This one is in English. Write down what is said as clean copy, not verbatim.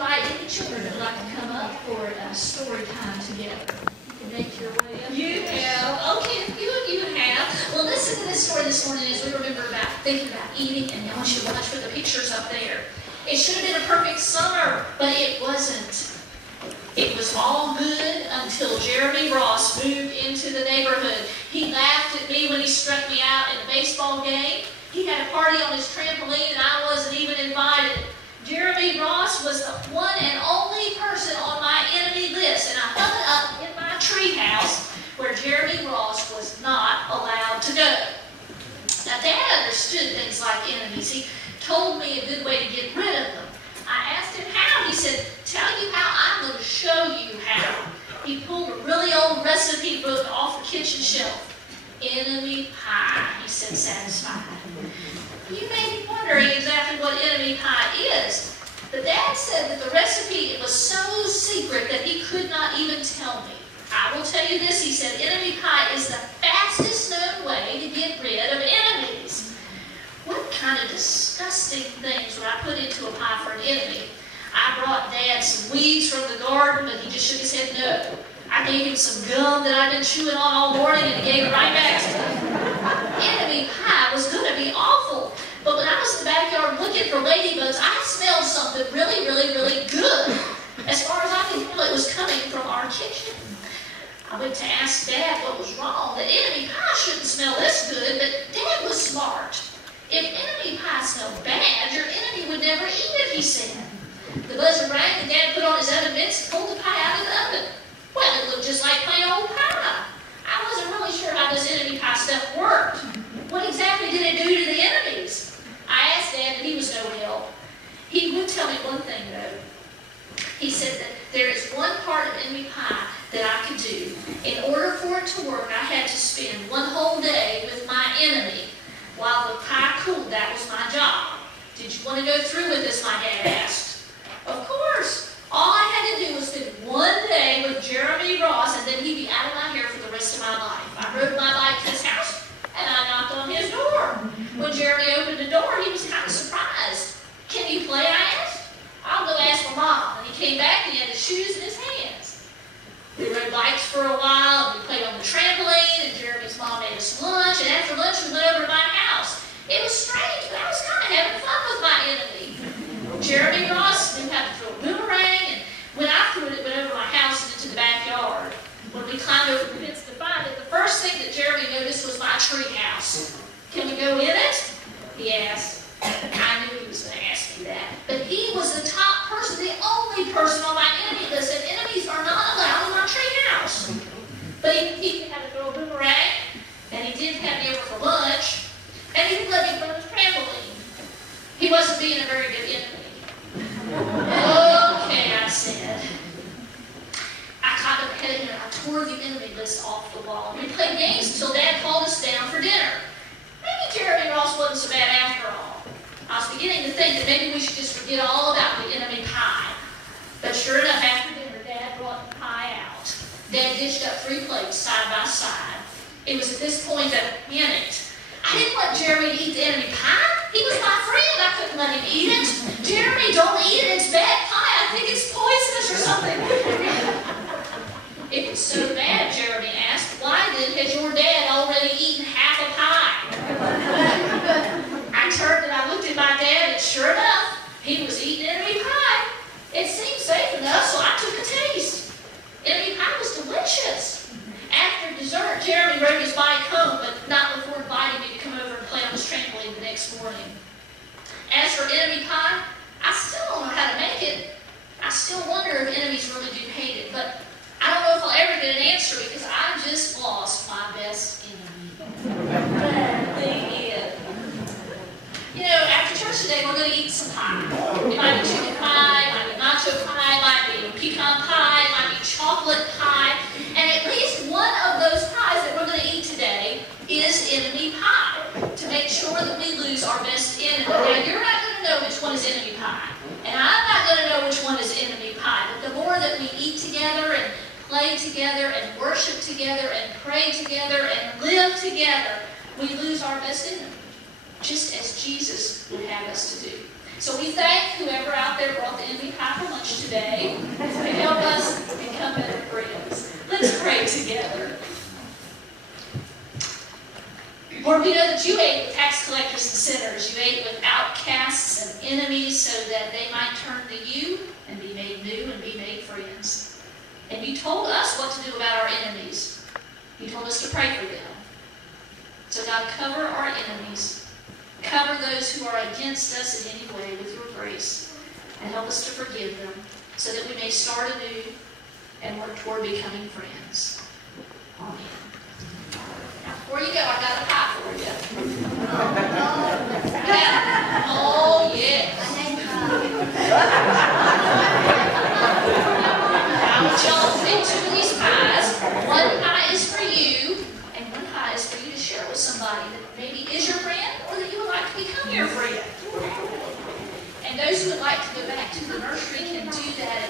invite any children that would like to come up for a story time together. You can make your way up. You have. Okay, a few of you have. Well, listen to this story this morning as we remember about thinking about eating, and I want you to watch for the pictures up there. It should have been a perfect summer, but it wasn't. It was all good until Jeremy Ross moved into the neighborhood. He laughed at me when he struck me out in a baseball game. He had a party on his trampoline and I wasn't even invited. Jeremy Ross was the one and only person on my enemy list, and I hung it up in my treehouse where Jeremy Ross was not allowed to go. Now, Dad understood things like enemies. He told me a good way to get rid of them. I asked him how. He said, tell you how, I'm going to show you how. He pulled a really old recipe book off the kitchen shelf. Enemy pie, he said, satisfied. You may be wondering exactly what enemy pie is. But Dad said that the recipe was so secret that he could not even tell me. I will tell you this, he said, enemy pie is the fastest known way to get rid of enemies. What kind of disgusting things would I put into a pie for an enemy? I brought Dad some weeds from the garden, but he just shook his head no. I gave him some gum that I'd been chewing on all morning, and he gave it right back to me. Enemy pie was going to be awful. But when I was in the backyard looking for ladybugs, I smelled something really, really, really good. As far as I could tell, it was coming from our kitchen. I went to ask Dad what was wrong. The enemy pie shouldn't smell this good, but Dad was smart. If enemy pie smelled bad, your enemy would never eat it, he said. The buzzer rang, and Dad put on his oven mitts and pulled the pie out of the oven. Well, it looked just like plain old pie. I wasn't really sure how this enemy pie stuff worked. What exactly did it do to the enemies? I asked Dad, and he was no help. He would tell me one thing, though. He said that there is one part of enemy pie that I could do. In order for it to work, I had to spend one whole day with my enemy. While the pie cooled, that was my job. Did you want to go through with this, my dad asked. Of course. All I had to do was spend one day with Jeremy Ross, and then he'd be out of my hair for the rest of my life. I rode my bike to his house, and I knocked on his door. When Jeremy opened the door, he was kind of surprised. Can you play, I asked. I'll go ask my mom. And he came back, and he had his shoes in his hands. We rode bikes for a while, and we played on the trampoline, and Jeremy's mom made us lunch, and after lunch, we went over to my house. It was strange, but I was kind of having fun with my enemy. Jeremy Ross knew how to throw a boomerang, and when I threw it, it went over my house and into the backyard. When we climbed over the fence to find it, the first thing that Jeremy noticed was my tree house. Can we go in it? He asked. I knew he was going to ask me that. But he was the top person, the only person on my enemy list, and enemies are not allowed in my tree house. But he didn't have to throw a boomerang, and he didn't have me over for lunch, and he didn't let me run his trampoline. He wasn't being a very good enemy. Okay, I said. I caught up ahead of him and I tore the enemy list off the wall. We played games until Dad called us down for dinner. Maybe Jeremy Ross wasn't so bad after all. I was beginning to think that maybe we should just forget all about the enemy pie. But sure enough, after dinner, Dad brought the pie out. Dad dished up 3 plates side by side. It was at this point that I panicked. I didn't want Jeremy to eat the enemy pie. He was my friend. I couldn't let him eat it. Jeremy, don't eat it. It's bad pie. I think it's poisonous or something. If it's so bad, Jeremy asked, why then has your dad already eaten half a pie? I turned and I looked at my dad, and sure enough, he was eating enemy pie. It seemed safe enough, so I took a taste. Enemy pie was delicious. After dessert, Jeremy rode his bike home, but not before inviting me to come over and play on his trampoline the next morning. As for enemy pie, I still don't know how to make it. I still wonder if enemies really do hate it, but I don't know if I'll ever get an answer because I just lost my best enemy. Bad thing is. You know, after church today, we're going to eat some pie. It might be chicken pie, it might be nacho pie, it might be pecan pie, it might be chocolate pie, and at least one of those pies that we're going to eat today is enemy pie, to make sure that we lose our best enemy. Now, you're not going to know which one is enemy pie, and I'm not going to know which one is enemy pie, but the more that we eat together and play together and worship together and pray together and live together, we lose our best enemy, just as Jesus would have us to do. So we thank whoever out there brought the enemy pie for lunch today to help us become better friends. Let's pray together. Lord, we know that you ate with tax collectors and sinners. You ate with outcasts and enemies so that they might turn to you and be made new and be made friends. And you told us what to do about our enemies. You told us to pray for them. So God, cover our enemies. Cover those who are against us in any way with your grace. And help us to forgive them so that we may start anew and work toward becoming friends. Amen. Now, before you go, I got a pie for you. Oh, yes. I want y'all to take 2 of these pies. One pie is for you, and one pie is for you to share with somebody that maybe is your friend or that you would like to become your friend. And those who would like to go back to the nursery can do that